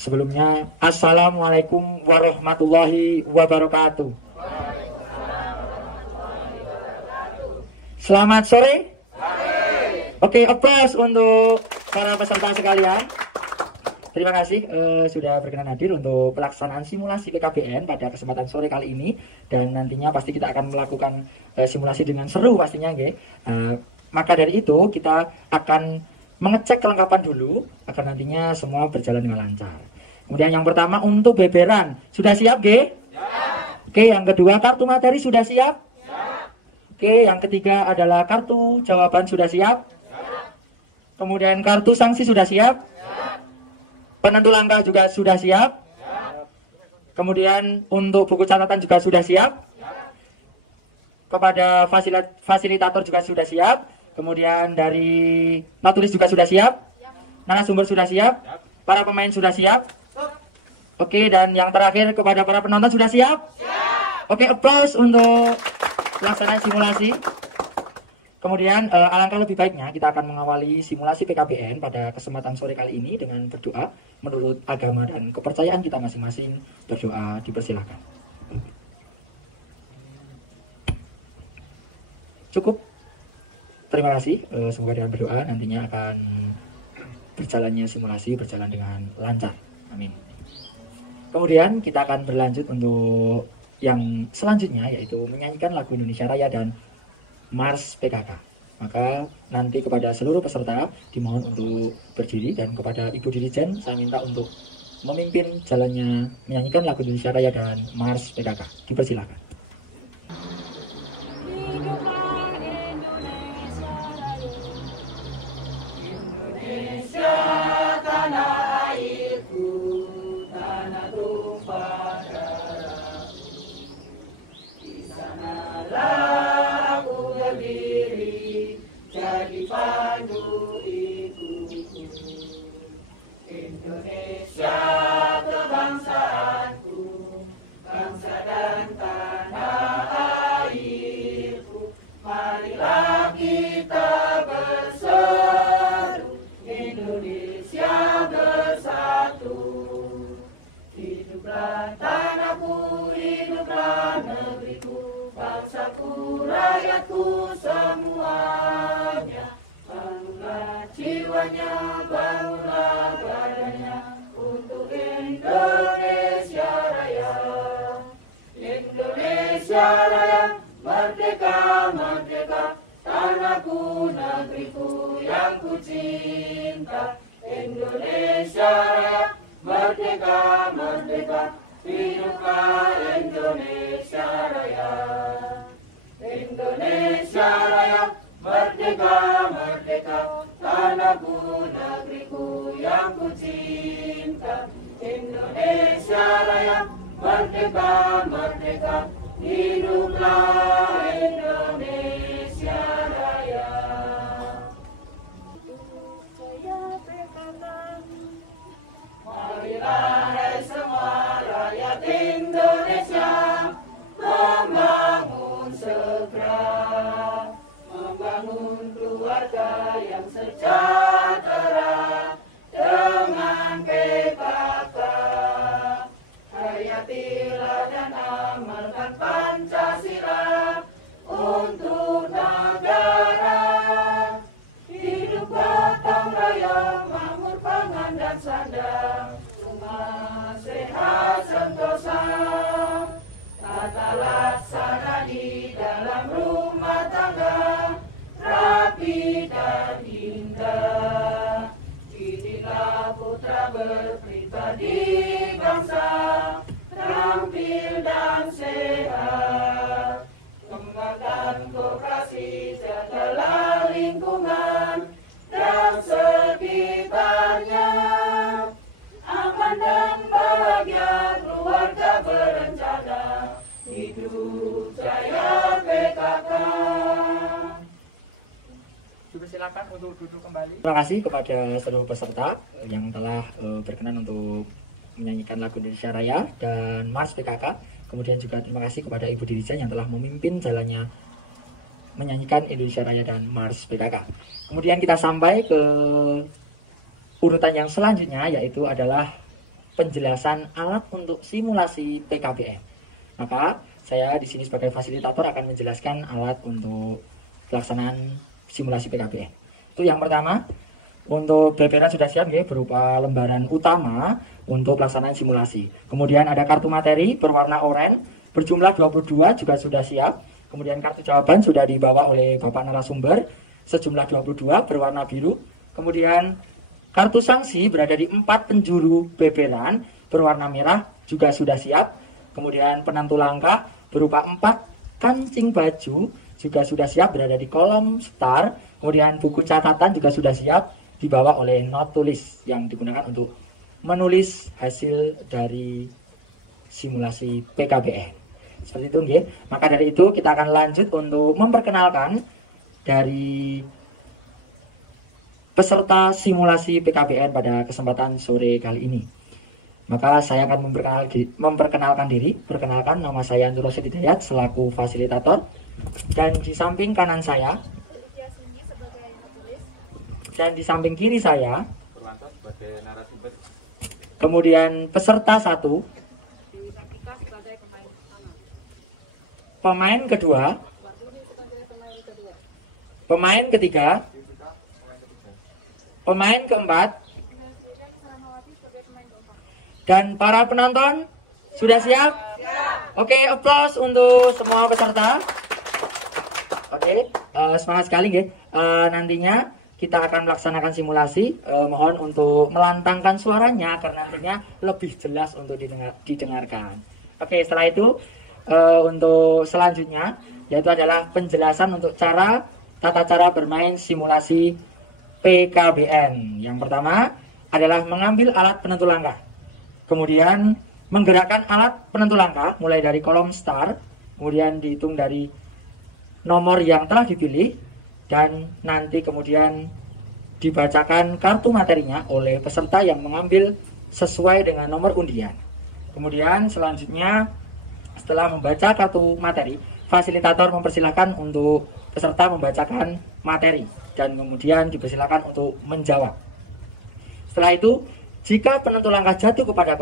Sebelumnya, Assalamualaikum warahmatullahi wabarakatuh. Selamat sore. Oke, aplaus untuk para peserta sekalian. Terima kasih sudah berkenan hadir untuk pelaksanaan simulasi PKBN pada kesempatan sore kali ini. Dan nantinya pasti kita akan melakukan simulasi dengan seru pastinya, nggih. Maka dari itu kita akan mengecek kelengkapan dulu agar nantinya semua berjalan dengan lancar. Kemudian yang pertama untuk beberan, sudah siap, nggih? Ya. Oke, yang kedua kartu materi sudah siap? Ya. Oke, yang ketiga adalah kartu jawaban sudah siap? Ya. Kemudian kartu sanksi sudah siap? Ya. Penentu langkah juga sudah siap? Ya. Kemudian untuk buku catatan juga sudah siap? Ya. Kepada fasilitator juga sudah siap? Kemudian dari natulis juga sudah siap? Narasumber sudah siap? Para pemain sudah siap? Oke, dan yang terakhir kepada para penonton sudah siap? Oke, aplaus untuk pelaksanaan simulasi. Kemudian alangkah lebih baiknya kita akan mengawali simulasi PKBN pada kesempatan sore kali ini dengan berdoa menurut agama dan kepercayaan kita masing-masing. Berdoa dipersilakan. Cukup. Terima kasih. Semoga dengan berdoa nantinya akan berjalannya simulasi berjalan dengan lancar. Amin. Kemudian kita akan berlanjut untuk yang selanjutnya, yaitu menyanyikan lagu Indonesia Raya dan Mars PKK. Maka nanti kepada seluruh peserta dimohon untuk berdiri, dan kepada Ibu Dirijen saya minta untuk memimpin jalannya menyanyikan lagu Indonesia Raya dan Mars PKK. Dipersilakan. Indonesia kebangsaanku, bangsa dan tanah airku, marilah kita berseru, Indonesia bersatu. Hiduplah tanahku, hiduplah negeriku, bangsaku, rakyatku semuanya. Bangunlah jiwanya, bangunlah badannya untuk Indonesia Raya. Indonesia Raya, merdeka, merdeka, tanahku, negeriku yang ku cinta. Indonesia Raya, merdeka, merdeka, hiduplah Indonesia Raya. Indonesia Raya, merdeka, merdeka, tanahku, negeriku yang ku cinta. Indonesia Raya, merdeka, merdeka, hiduplah Indonesia Raya. Marilah hai semua rakyat Indonesia membangun segera, membangun keluarga yang sejahtera dengan PKK. Hayatilah dan amalkan Pancasila untuk negara. Hidup gotong royong, makmur pangan dan sandang, rumah sehat sentosa. Tata laksana di dalam rumah tangga rapi dan indah. Didiklah putra berpribadi bangsa, terampil dan sehat. Kembangkan koperasi, jagalah lingkungan dan sekitarnya. Aman dan bahagia keluarga berencana, hidup jaya PKK. Silakan untuk duduk kembali. Terima kasih kepada seluruh peserta yang telah berkenan untuk menyanyikan lagu Indonesia Raya dan Mars PKK. Kemudian juga terima kasih kepada Ibu Dirijen yang telah memimpin jalannya menyanyikan Indonesia Raya dan Mars PKK. Kemudian kita sampai ke urutan yang selanjutnya, yaitu adalah penjelasan alat untuk simulasi PKBM. Maka saya di sini sebagai fasilitator akan menjelaskan alat untuk pelaksanaan simulasi PKBM. Itu yang pertama. Untuk beberan sudah siap ya, berupa lembaran utama untuk pelaksanaan simulasi. Kemudian ada kartu materi berwarna oranye berjumlah 22 juga sudah siap. Kemudian kartu jawaban sudah dibawa oleh Bapak narasumber sejumlah 22 berwarna biru. Kemudian kartu sanksi berada di 4 penjuru beberan berwarna merah juga sudah siap. Kemudian penentu langkah berupa 4 kancing baju juga sudah siap berada di kolom start. Kemudian buku catatan juga sudah siap dibawa oleh not tulis yang digunakan untuk menulis hasil dari simulasi PKBM. Seperti itu nggih. Maka dari itu kita akan lanjut untuk memperkenalkan dari peserta simulasi PKBM pada kesempatan sore kali ini. Maka saya akan memperkenalkan diri. Perkenalkan, nama saya Nur Rosyid Hidayat selaku fasilitator. Dan di samping kanan saya dan di samping kiri saya sebagai narasumber. Kemudian peserta 1, pemain kedua, pemain ketiga, pemain keempat, dan para penonton sudah siap? Oke, aplaus untuk semua peserta. Oke, semangat sekali nggih. Nantinya kita akan melaksanakan simulasi. Mohon untuk melantangkan suaranya karena nantinya lebih jelas untuk didengarkan. Oke, setelah itu untuk selanjutnya yaitu adalah penjelasan untuk tata cara bermain simulasi PKBM. Yang pertama adalah mengambil alat penentu langkah. Kemudian menggerakkan alat penentu langkah mulai dari kolom start, kemudian dihitung dari nomor yang telah dipilih, dan nanti kemudian dibacakan kartu materinya oleh peserta yang mengambil sesuai dengan nomor undian. Kemudian selanjutnya setelah membaca kartu materi, fasilitator mempersilahkan untuk peserta membacakan materi dan kemudian dipersilakan untuk menjawab. Setelah itu, jika penentu langkah jatuh kepada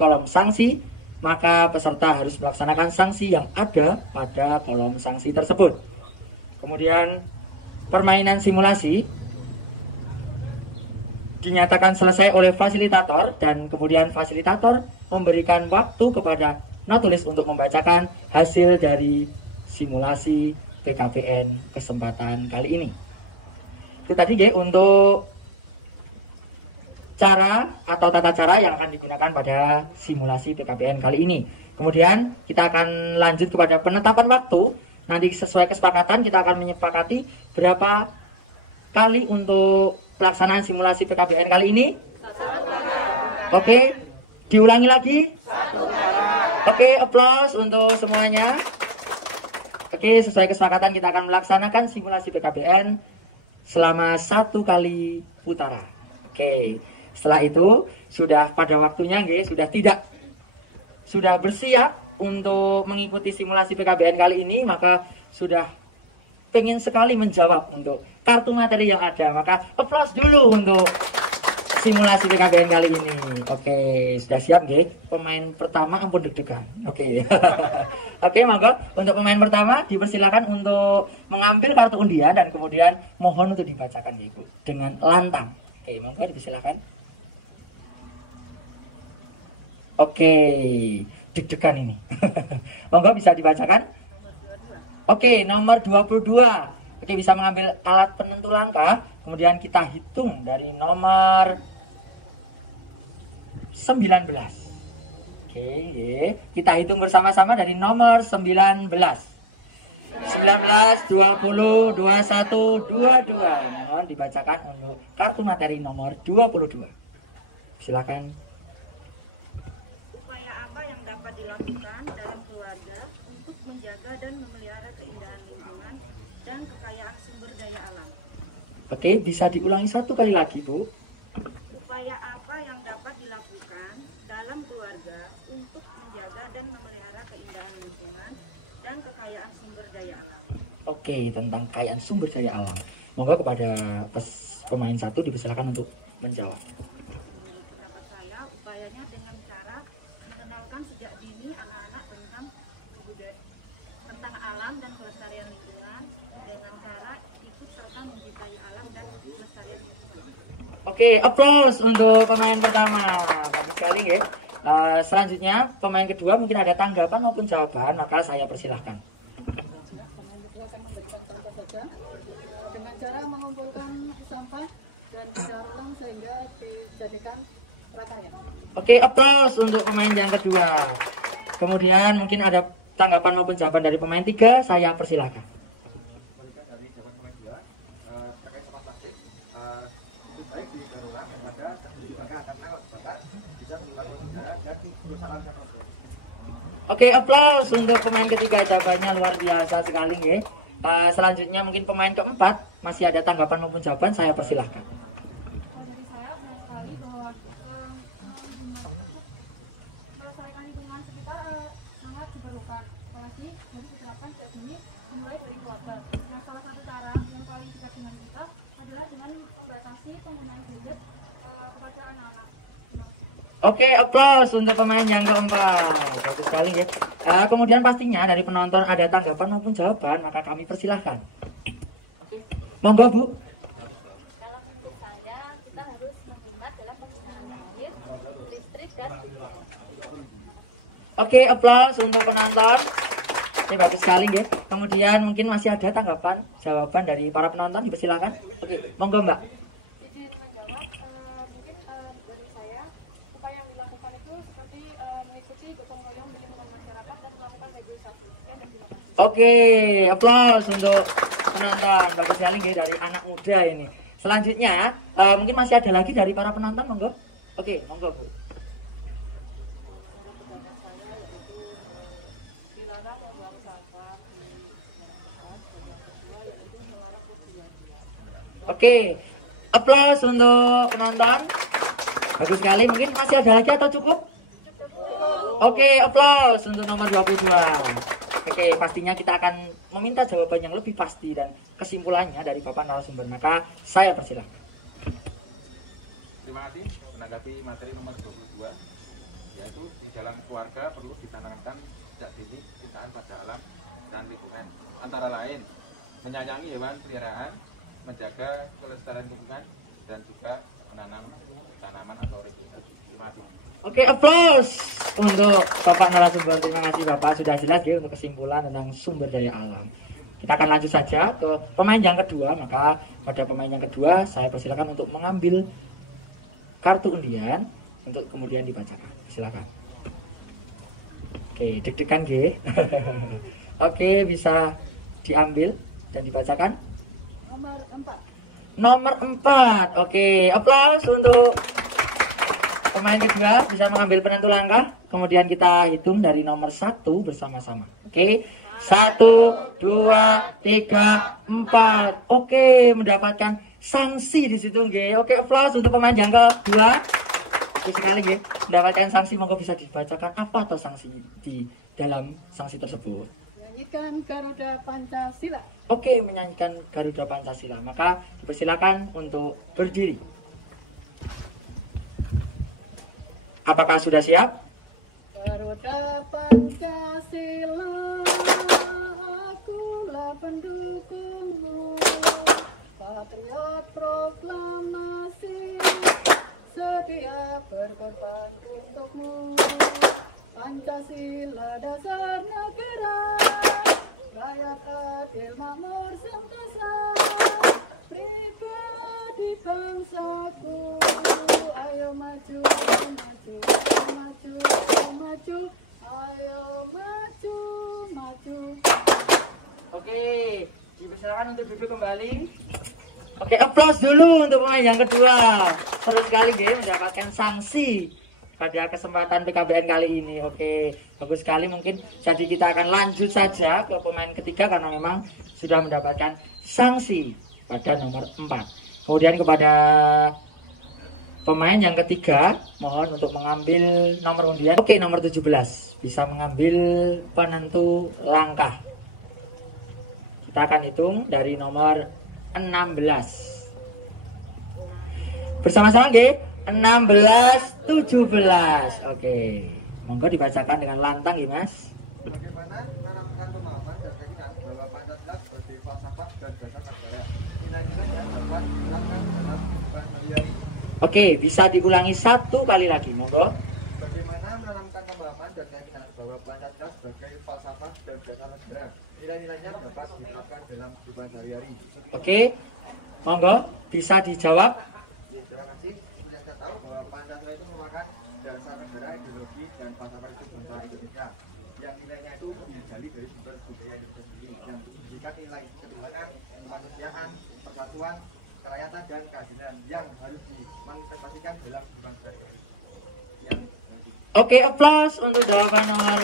kolom sanksi, maka peserta harus melaksanakan sanksi yang ada pada kolom sanksi tersebut. Kemudian permainan simulasi dinyatakan selesai oleh fasilitator dan kemudian fasilitator memberikan waktu kepada notulis untuk membacakan hasil dari simulasi PKBM kesempatan kali ini. Itu tadi ya untuk cara atau tata cara yang akan digunakan pada simulasi PKBM kali ini. Kemudian kita akan lanjut kepada penetapan waktu. Nanti sesuai kesepakatan kita akan menyepakati berapa kali untuk pelaksanaan simulasi PKBM kali ini. Oke, diulangi lagi. Oke, aplaus untuk semuanya. Oke, sesuai kesepakatan kita akan melaksanakan simulasi PKBM selama 1 kali putaran. Oke, setelah itu sudah pada waktunya sudah bersiap untuk mengikuti simulasi PKBM kali ini, maka sudah pengen sekali menjawab untuk kartu materi yang ada. Maka aplaus dulu untuk simulasi PKBM kali ini. Oke, sudah siap nggih? Pemain pertama ampun deg-degan. Oke. Oke, monggo untuk pemain pertama dipersilakan untuk mengambil kartu undian dan kemudian mohon untuk dibacakan Ibu dengan lantang. Oke, monggo dipersilakan. Oke, deg-degan ini. Monggo bisa dibacakan. Oke, nomor 22. Oke, bisa mengambil alat penentu langkah. Kemudian kita hitung dari nomor 19. Oke, kita hitung bersama-sama dari nomor 19. 19, 20, 21, 22. Mohon dibacakan untuk kartu materi nomor 22. Silakan. Upaya apa yang dapat dilakukan dalam keluarga untuk menjaga dan memelihara keindahan lingkungan dan kekayaan sumber daya alam? Oke, bisa diulangi satu kali lagi, Bu. Upaya apa yang dapat dilakukan dalam keluarga untuk menjaga dan memelihara keindahan lingkungan dan kekayaan sumber daya alam? Oke, tentang kekayaan sumber daya alam. Monggo kepada pemain satu dipersilakan untuk menjawab. Menurut pendapat saya, upaya budayanya dengan cara mengenalkan sejak dini anak-anak tentang alam dan kelestarian lingkungan dengan cara ikut serta mencintai alam dan kelestarian lingkungan. Oke, applause untuk pemain pertama. Bagus sekali ya. Selanjutnya pemain kedua mungkin ada tanggapan maupun jawaban, maka saya persilahkan. Pemain kedua akan memberikan contoh saja dengan cara mengumpulkan sampah dan didaur ulang sehingga dijadikan prakarya. Oke, applause untuk pemain yang kedua. Kemudian mungkin ada tanggapan maupun jawaban dari pemain tiga, saya persilahkan. Dari jawaban pemain dua terkait sampah plastik, lebih baik didaur ulang daripada dibakar karena bakar bisa mengurangi udara dan kerusakan karbon. Oke, applause untuk pemain ketiga, jawabannya luar biasa sekali ya. Selanjutnya mungkin pemain keempat, masih ada tanggapan maupun jawaban, saya persilahkan. Dari saya benar sekali bahwa melestarikan lingkungan sekitar sangat diperlukan, apalagi harus diterapkan sejak dini dimulai dari keluarga. Nah, salah satu cara yang paling dekat dengan kita adalah dengan membatasi penggunaan gadget kepada anak-anak. Oke, applause untuk pemain yang keempat. Bagus sekali ya. Kemudian pastinya dari penonton ada tanggapan maupun jawaban, maka kami persilahkan. Monggo Bu. Kalau menurut saya, kita harus menghemat dalam penggunaan air, listrik, dan Oke, applause untuk penonton. Oke, bagus sekali ya. Kemudian mungkin masih ada tanggapan, jawaban dari para penonton, dipersilakan. Oke, monggo Mbak. izin menjawab, mungkin dari saya, upaya yang dilakukan itu seperti mengikuti gotong royong di lingkungan masyarakat dan melakukan negosiasi. Dan terima kasih. Oke, applause untuk penonton. Bagus sekali ya dari anak muda ini. Selanjutnya, mungkin masih ada lagi dari para penonton, monggo. Oke, monggo Bu. Oke, applause untuk penonton. Bagus sekali, mungkin masih ada lagi atau cukup? Oke, applause untuk nomor 22. Oke, pastinya kita akan meminta jawaban yang lebih pasti dan kesimpulannya dari Bapak narasumber. Maka saya persilahkan. Terima kasih menanggapi materi nomor 22, yaitu di dalam keluarga perlu ditanamkan sejak dini kecintaan pada alam dan lingkungan, antara lain menyayangi hewan peliharaan, menjaga kelestarian lingkungan, dan juga menanam tanaman atau vegetasi. Terima kasih. Oke, applause untuk Bapak narasumber. Terima kasih Bapak, sudah jelas ya untuk kesimpulan tentang sumber daya alam. Kita akan lanjut saja ke pemain yang kedua. Maka pada pemain yang kedua saya persilakan untuk mengambil kartu undian untuk kemudian dibacakan. Silakan. Oke, deg-degan G. Oke, bisa diambil dan dibacakan. Nomor 4. Nomor 4. Oke, applause untuk pemain kedua bisa mengambil penentu langkah. Kemudian kita hitung dari nomor 1 bersama-sama. Oke, 1, 2, 3, 4. Oke, mendapatkan sanksi di situ, nggih. Oke, applause untuk pemain yang kedua. Bagus sekali, nggih. Mendapatkan sanksi, monggo bisa dibacakan apa atau sanksi di dalam sanksi tersebut. Nyanyikan Garuda Pancasila. Oke, menyanyikan Garuda Pancasila. Maka dipersilakan untuk berdiri. Apakah sudah siap? Garuda Pancasila, akulah pendukungmu. Patriot proklamasi, sedia berkorban untukmu. Pancasila dasar negara, rakyat adil makmur sentosa, pribadi bangsaku. Ayo maju, maju, maju, maju, ayo maju, maju. Oke, dipersilakan untuk duduk kembali. Oke, applause dulu untuk pemain yang kedua. Seru sekali dia mendapatkan sanksi pada kesempatan PKBN kali ini. Oke, bagus sekali. Mungkin jadi kita akan lanjut saja ke pemain ketiga karena memang sudah mendapatkan sanksi pada nomor 4. Kemudian kepada pemain yang ketiga, mohon untuk mengambil nomor undian. Oke, nomor 17. Bisa mengambil penentu langkah. Kita akan hitung dari nomor 16. Bersama-sama, nggih. 16, 17. Oke. Monggo dibacakan dengan lantang ya, Mas. Bagaimana menanamkan pemahaman dan keyakinan bahwa Pancasila sebagai falsafah dan dasar negara. Nilai-nilai yang dapat diterapkan dalam kehidupan sehari-hari. Oke, bisa diulangi satu kali lagi, monggo. Bagaimana menanamkan pemahaman dan keyakinan bahwa Pancasila sebagai falsafah dan dasar negara. Nilai-nilainya dapat diterapkan dalam kehidupan sehari-hari. Oke, monggo bisa dijawab. Terima kasih. Yang saya tahu bahwa Pancasila itu merupakan dasar negara, ideologi dan falsafah itu bangsa Indonesia. Yang nilainya itu digali dari sumber budaya Indonesia sendiri yang menunjukkan nilai ketuhanan, kemanusiaan, persatuan, kerakyatan dan keadilan yang harus dimanifestasikan dalam kehidupan sehari-hari. Oke, aplaus untuk jawaban nomor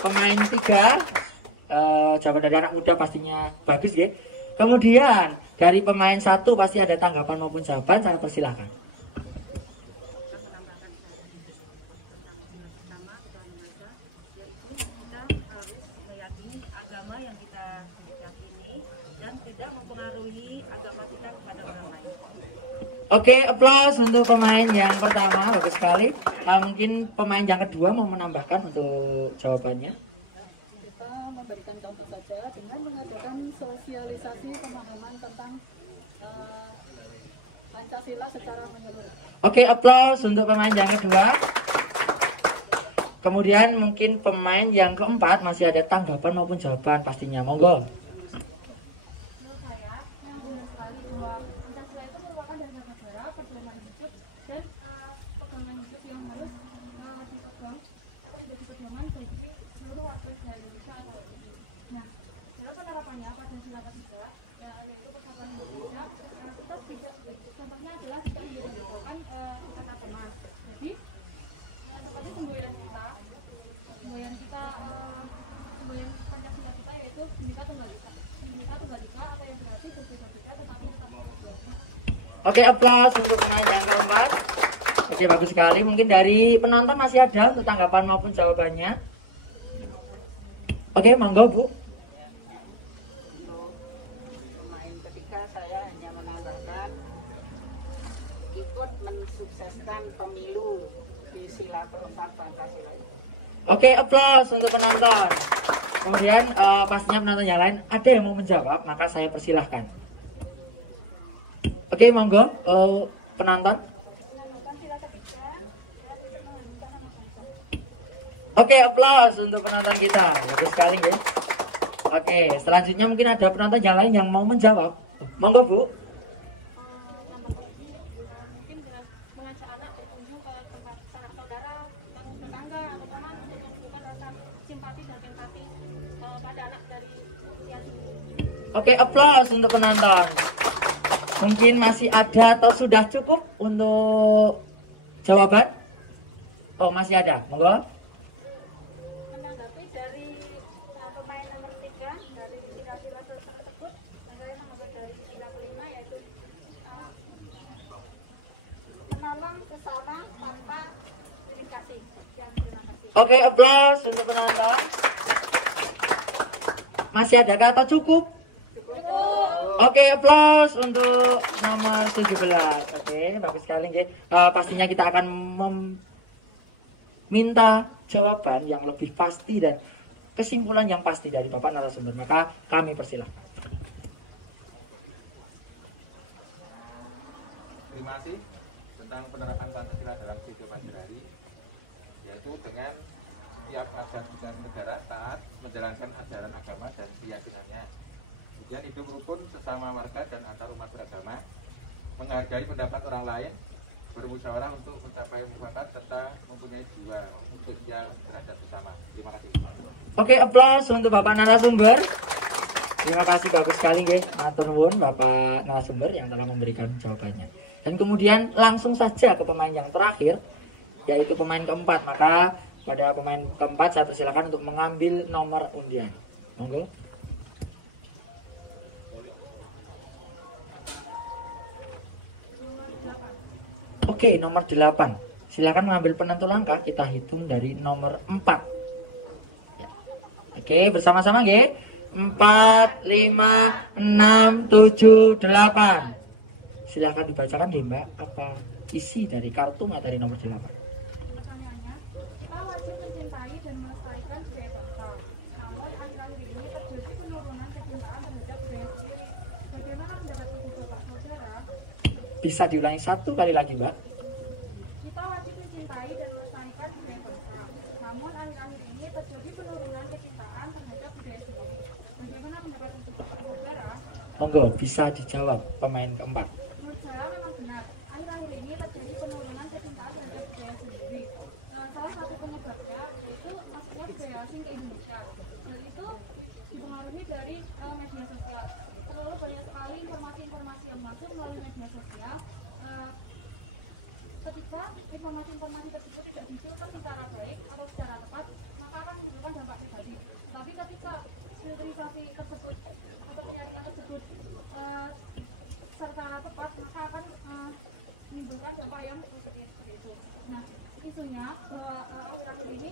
pemain 3. Jawaban dari anak muda pastinya bagus ya. Kemudian dari pemain 1 pasti ada tanggapan maupun jawaban, saya persilahkan. Oke, aplaus untuk pemain yang pertama, bagus sekali. Mungkin pemain yang kedua mau menambahkan untuk jawabannya. Kita memberikan contoh saja dengan mengadakan sosialisasi pemahaman tentang Pancasila secara menyeluruh. Oke, aplaus untuk pemain yang kedua. Kemudian mungkin pemain yang keempat masih ada tanggapan maupun jawaban pastinya, monggo. Menurut saya yang benar sekali bahwa Pancasila itu merupakan dasar negara, pedoman hidup dan pegangan hidup yang harus dipegang atau menjadi pedoman bagi seluruh warga negara Indonesia atau nah, dalam penerapannya Pancasila ketiga yaitu persatuan Indonesia, kita tidak contohnya adalah kita menjadikan kata teman. Jadi seperti semboyan kita semboyan Pancasila kita yaitu Bhinneka Tunggal Ika. Bhinneka Tunggal Ika atau yang berarti berbeda-beda tetapi tetap satu. Oke, aplaus untuk pemain yang keempat. Oke, bagus sekali. Mungkin dari penonton masih ada untuk tanggapan maupun jawabannya. Oke, monggo Bu. Pemain ketiga saya hanya menambahkan ikut mensukseskan pemilu di sila keempat Pancasila. Oke, aplaus untuk penonton. Kemudian pastinya penonton yang lain ada yang mau menjawab, maka saya persilahkan. Oke, monggo penonton. Oke, aplaus untuk penonton kita. Bagus sekali ya. Oke, selanjutnya mungkin ada penonton yang lain yang mau menjawab. Monggo Bu. Mungkin dengan mengajak anak berkunjung ke tempat sanak saudara, tetangga atau teman untuk menunjukkan rasa simpati dan empati pada anak dari usia dini. Oke, aplaus untuk penonton. Mungkin masih ada atau sudah cukup untuk jawaban? Oh, masih ada. Monggo. Menanggapi dari pemain nomor 3 dari sila-sila tersebut, saya mengambil dari sila kelima yaitu menolong sesama tanpa terima kasih. Oke, aplaus untuk penonton. Masih ada kata cukup? Oke, aplaus untuk nomor 17. Oke, bagus sekali. Pastinya kita akan meminta jawaban yang lebih pasti dan kesimpulan yang pasti dari Bapak narasumber. Maka kami persilahkan. Terima kasih tentang penerapan Pancasila dalam kehidupan sehari-hari, yaitu dengan tiap warga negara taat menjalankan ajaran agama dan keyakinannya. Kemudian hidup rukun sesama warga dan antar umat beragama, menghargai pendapat orang lain, bermusyawarah untuk mencapai mufakat serta mempunyai jiwa sosial terhadap sesama. Terima kasih. Oke, aplaus untuk Bapak narasumber. Terima kasih, bagus sekali nggih. Matur nuwun Bapak narasumber yang telah memberikan jawabannya. Dan kemudian langsung saja ke pemain yang terakhir, yaitu pemain keempat. Maka pada pemain keempat saya persilakan untuk mengambil nomor undian. Monggo. Oke, nomor 8. Silakan mengambil penentu langkah. Kita hitung dari nomor 4. Ya. Oke, bersama-sama nggih. 4, 5, 6, 7, 8. Silakan dibacakan nggih, Mbak. Apa isi dari kartu materi nomor 8. Pertanyaannya, kita wajib mencintai dan melestarikan budaya bangsa. Namun akhir-akhir ini terjadi penurunan kecintaan terhadap budaya sendiri. Bagaimana pendapat Ibu Bapak Saudara? Bisa diulangi satu kali lagi, Mbak. Kita wajib mencintai dan melestarikan budaya bangsa. Namun akhir-akhir ini terjadi penurunan kecintaan terhadap budaya sendiri. Bagaimana pendapat Ibu Bapak Saudara? Monggo, bisa dijawab pemain keempat. Menurut saya memang benar. Akhir-akhir ini terjadi penurunan kecintaan terhadap budaya sendiri. Salah satu penyebabnya itu masuknya budaya asing ke Indonesia. Dan itu dipengaruhi dari media sosial. Terlalu banyak sekali informasi-informasi yang masuk melalui media sosial. Ketika informasi-informasi tersebut tidak difilter secara baik atau secara tepat, maka akan menimbulkan dampak negatif. Tapi ketika filterisasi tersebut atau penyaringan tersebut secara tepat, maka akan menimbulkan dampak yang seperti itu. Nah, isunya bahwa akhir-akhir ini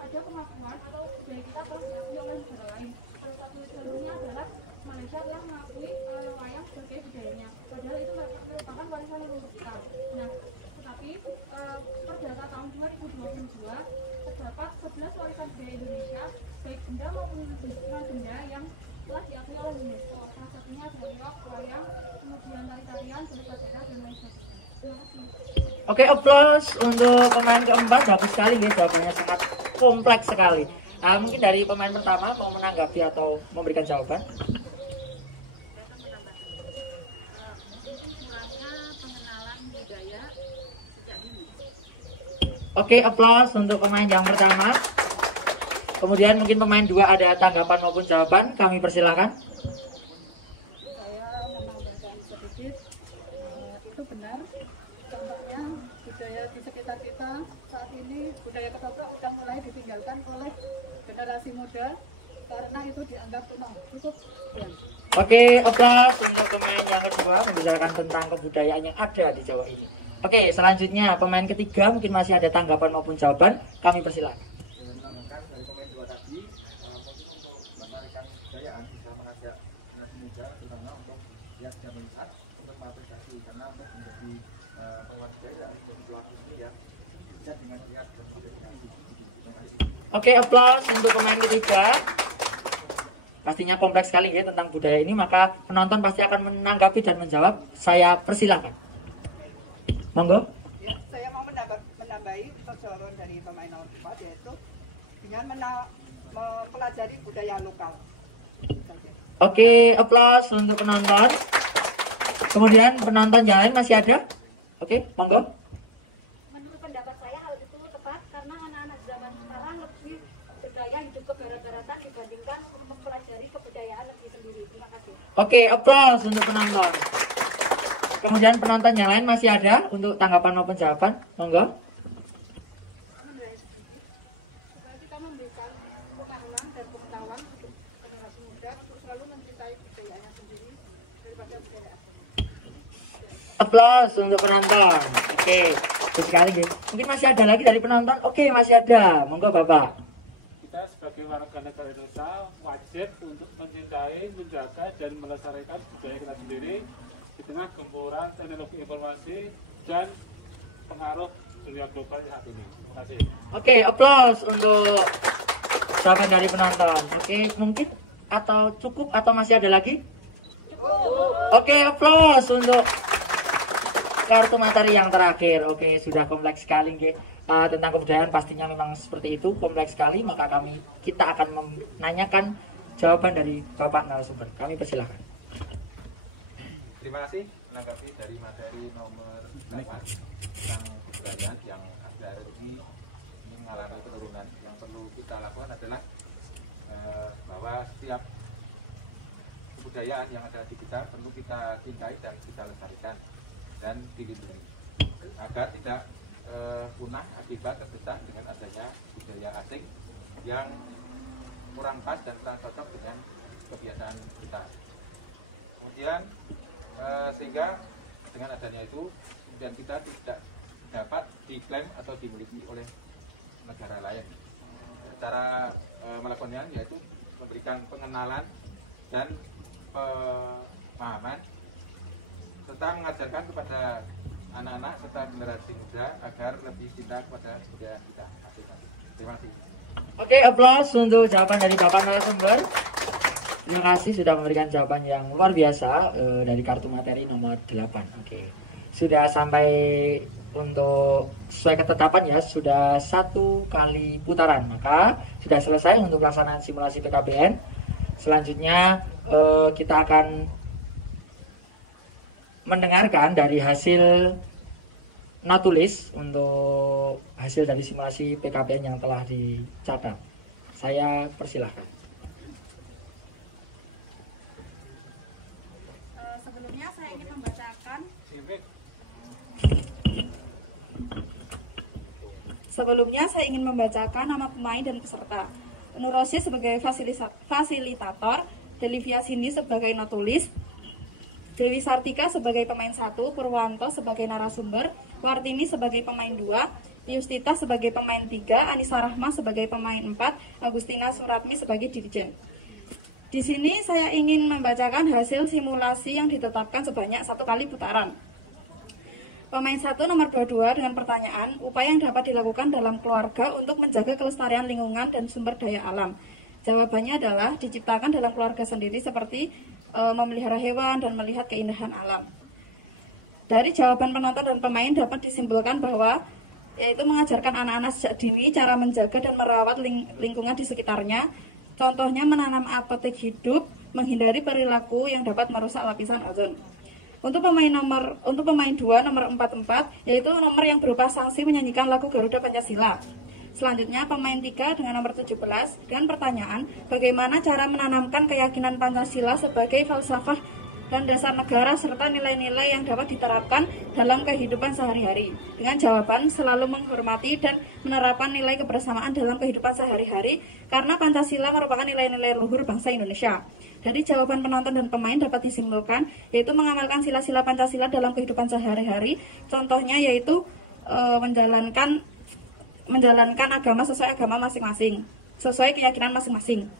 ada kemajuan atau budaya kita terus diakui oleh negara lain. Salah satu contohnya adalah Malaysia yang mengakui wayang sebagai budayanya. Padahal itu merupakan warisan leluhur kita. Nah, tetapi perdata tahun 2022 terdapat 11 warisan budaya Indonesia, baik benda maupun non-benda yang telah diakui oleh UNESCO. Salah satunya adalah wayang, kemudian tari-tarian, berita-berita, dan lain sebagainya. Terima kasih. Oke, aplaus untuk pemain keempat. Bagus sekali ya, jawabannya sangat kompleks sekali. Mungkin dari pemain pertama mau menanggapi atau memberikan jawaban. Kurangnya pengenalan budaya sejak dini. Oke, aplaus untuk pemain yang pertama. Kemudian mungkin pemain dua ada tanggapan maupun jawaban. Kami persilakan. Saya menambahkan sedikit, itu benar. Contohnya budaya di sekitar kita saat ini, budaya ketoprak sudah mulai ditinggalkan oleh generasi muda karena itu dianggap kuno. Cukup ya. Oke, aplaus untuk pemain yang kedua membicarakan tentang kebudayaan yang ada di Jawa ini. Oke, selanjutnya pemain ketiga mungkin masih ada tanggapan maupun jawaban. Kami persilakan. Menambahkan dari pemain dua tadi, mungkin untuk melestarikan kebudayaan bisa mengajak generasi muda terutama untuk lihat dan melihat untuk mengapresiasi karena untuk menjadi penguat budaya untuk pelaku ini ya bisa dengan lihat dan mengapresiasi. Terima kasih. Oke, aplaus untuk pemain ketiga. Pastinya kompleks sekali ya tentang budaya ini, maka penonton pasti akan menanggapi dan menjawab. Saya persilahkan. Monggo. Ya, saya mau menambahi persoalan dari pemain nomor 4 yaitu dengan mempelajari budaya lokal. Oke, aplaus untuk penonton. Kemudian penonton yang lain masih ada? Oke, monggo. Menurut pendapat saya hal itu tepat karena anak-anak zaman sekarang lebih berdaya hidup kebarat-baratan dibandingkan mempelajari kebudayaan negeri sendiri. Terima kasih. Oke, aplaus untuk penonton. Kemudian penonton yang lain masih ada untuk tanggapan maupun jawaban? Monggo. Supaya kita memberikan pemahaman dan pengetahuan untuk generasi muda untuk selalu mencintai budayanya sendiri daripada budaya asing. Aplaus untuk penonton. Oke, bagus sekali ya. Mungkin masih ada lagi dari penonton? Oke, masih ada. Monggo Bapak. Kita sebagai warga negara Indonesia wajib untuk mencintai, menjaga, dan melestarikan budaya kita sendiri di tengah gempuran teknologi informasi dan pengaruh dunia global saat ini. Terima kasih. Oke, aplaus untuk jawaban dari penonton. Oke, mungkin atau cukup atau masih ada lagi? Oke, aplaus untuk kartu materi yang terakhir. Oke, sudah kompleks sekali nggih. Tentang kebudayaan pastinya memang seperti itu, kompleks sekali, maka kita akan menanyakan jawaban dari Bapak narasumber. Kami persilahkan. Terima kasih menanggapi dari materi nomor 8 tentang kebudayaan yang akhir-akhir ini mengalami penurunan. Yang perlu kita lakukan adalah bahwa setiap kebudayaan yang ada di kita perlu kita cintai dan kita lestarikan dan dilindungi agar tidak punah akibat terdesak dengan adanya budaya asing yang kurang pas dan kurang cocok dengan kebiasaan kita. Kemudian sehingga dengan adanya itu kemudian kita tidak dapat diklaim atau dimiliki oleh negara lain. Cara melakukannya yaitu memberikan pengenalan dan pemahaman serta mengajarkan kepada anak-anak serta generasi muda agar lebih cinta kepada budaya kita masing-masing. Terima kasih. Oke, aplaus untuk jawaban dari Bapak narasumber. Terima kasih sudah memberikan jawaban yang luar biasa dari kartu materi nomor 8. Oke. Sudah sampai untuk sesuai ketetapan ya, sudah 1 kali putaran. Maka sudah selesai untuk pelaksanaan simulasi PKBN. Selanjutnya kita akan mendengarkan dari hasil natulis untuk hasil dari simulasi PKBN yang telah dicatat. Saya persilahkan. Sebelumnya saya ingin membacakan nama pemain dan peserta. Nur Rosi sebagai fasilitator, Delivia Cindy sebagai notulis, Dewi Sartika sebagai pemain 1, Purwanto sebagai narasumber, Wartini sebagai pemain 2, Yustita sebagai pemain 3, Anissa Rahma sebagai pemain 4, Agustina Suratmi sebagai dirjen. Di sini saya ingin membacakan hasil simulasi yang ditetapkan sebanyak 1 kali putaran. Pemain 1 nomor 22 dengan pertanyaan, upaya yang dapat dilakukan dalam keluarga untuk menjaga kelestarian lingkungan dan sumber daya alam. Jawabannya adalah diciptakan dalam keluarga sendiri seperti memelihara hewan dan melihat keindahan alam. Dari jawaban penonton dan pemain dapat disimpulkan bahwa yaitu mengajarkan anak-anak sejak dini cara menjaga dan merawat lingkungan di sekitarnya. Contohnya menanam apotek hidup, menghindari perilaku yang dapat merusak lapisan ozon. Untuk pemain 2 nomor 44 yaitu nomor yang berupa sanksi menyanyikan lagu Garuda Pancasila. Selanjutnya pemain 3 dengan nomor 17 dengan pertanyaan bagaimana cara menanamkan keyakinan Pancasila sebagai falsafah dan dasar negara serta nilai-nilai yang dapat diterapkan dalam kehidupan sehari-hari. Dengan jawaban selalu menghormati dan menerapkan nilai kebersamaan dalam kehidupan sehari-hari karena Pancasila merupakan nilai-nilai luhur bangsa Indonesia. Dari jawaban penonton dan pemain dapat disimpulkan yaitu mengamalkan sila-sila Pancasila dalam kehidupan sehari-hari. Contohnya yaitu menjalankan agama sesuai agama masing-masing, sesuai keyakinan masing-masing.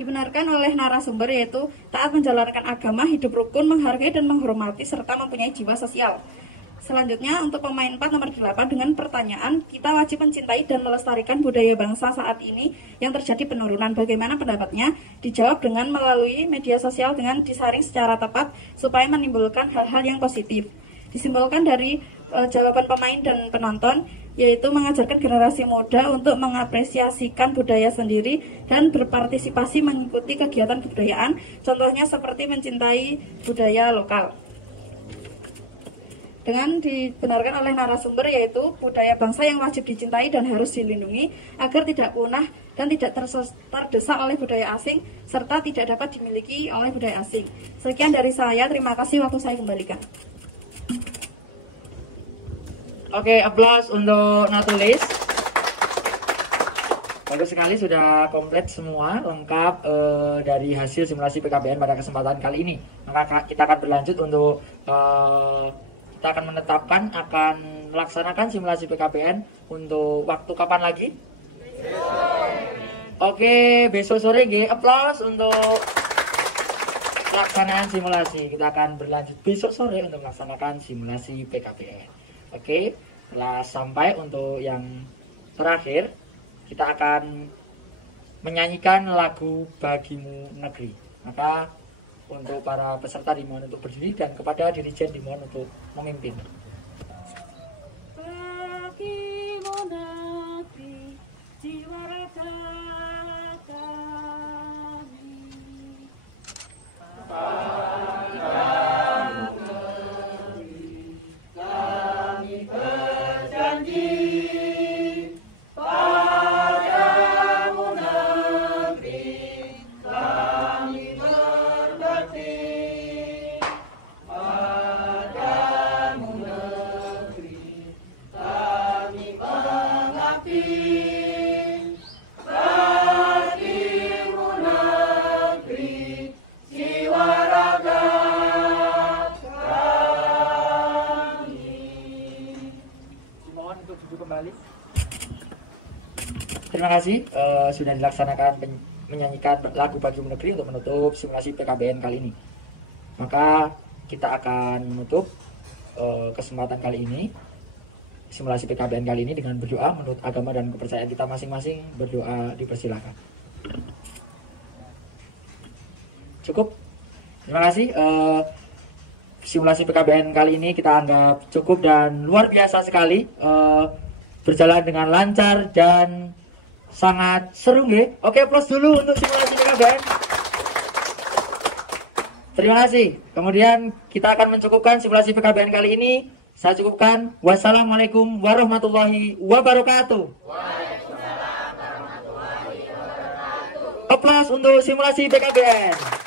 Dibenarkan oleh narasumber yaitu taat menjalankan agama, hidup rukun, menghargai dan menghormati serta mempunyai jiwa sosial. Selanjutnya untuk pemain 4 nomor 8 dengan pertanyaan, kita wajib mencintai dan melestarikan budaya bangsa saat ini yang terjadi penurunan. Bagaimana pendapatnya? Dijawab dengan melalui media sosial dengan disaring secara tepat supaya menimbulkan hal-hal yang positif. Disimpulkan dari jawaban pemain dan penonton yaitu mengajarkan generasi muda untuk mengapresiasikan budaya sendiri dan berpartisipasi mengikuti kegiatan kebudayaan, contohnya seperti mencintai budaya lokal. Dengan dibenarkan oleh narasumber yaitu budaya bangsa yang wajib dicintai dan harus dilindungi agar tidak punah dan tidak terdesak oleh budaya asing serta tidak dapat dimiliki oleh budaya asing. Sekian dari saya, terima kasih, waktu saya kembalikan. Oke, aplaus untuk natulis. Bagus sekali, sudah komplit semua, lengkap dari hasil simulasi PKBN pada kesempatan kali ini. Maka kita akan berlanjut untuk kita akan menetapkan akan melaksanakan simulasi PKBN untuk waktu kapan lagi? Oke, besok sore. Aplaus untuk pelaksanaan simulasi. Kita akan berlanjut besok sore untuk melaksanakan simulasi PKBN. Oke, setelah sampai untuk yang terakhir, kita akan menyanyikan lagu Bagimu Negeri. Maka untuk para peserta dimohon untuk berdiri dan kepada dirijen dimohon untuk memimpin. Bagimu negeri, jiwa raga kami. Terima kasih sudah dilaksanakan menyanyikan lagu Bagimu Negeri untuk menutup simulasi PKBN kali ini. Maka kita akan menutup kesempatan kali ini, simulasi PKBN kali ini dengan berdoa menurut agama dan kepercayaan kita masing-masing. Berdoa dipersilakan. Cukup. Terima kasih. Simulasi PKBN kali ini kita anggap cukup dan luar biasa sekali. Berjalan dengan lancar dan sangat seru nggih. Oke, plus dulu untuk simulasi PKBN. Terima kasih. Kemudian kita akan mencukupkan simulasi PKBN kali ini. Saya cukupkan. Wassalamualaikum warahmatullahi wabarakatuh. Aplaus untuk simulasi PKBN.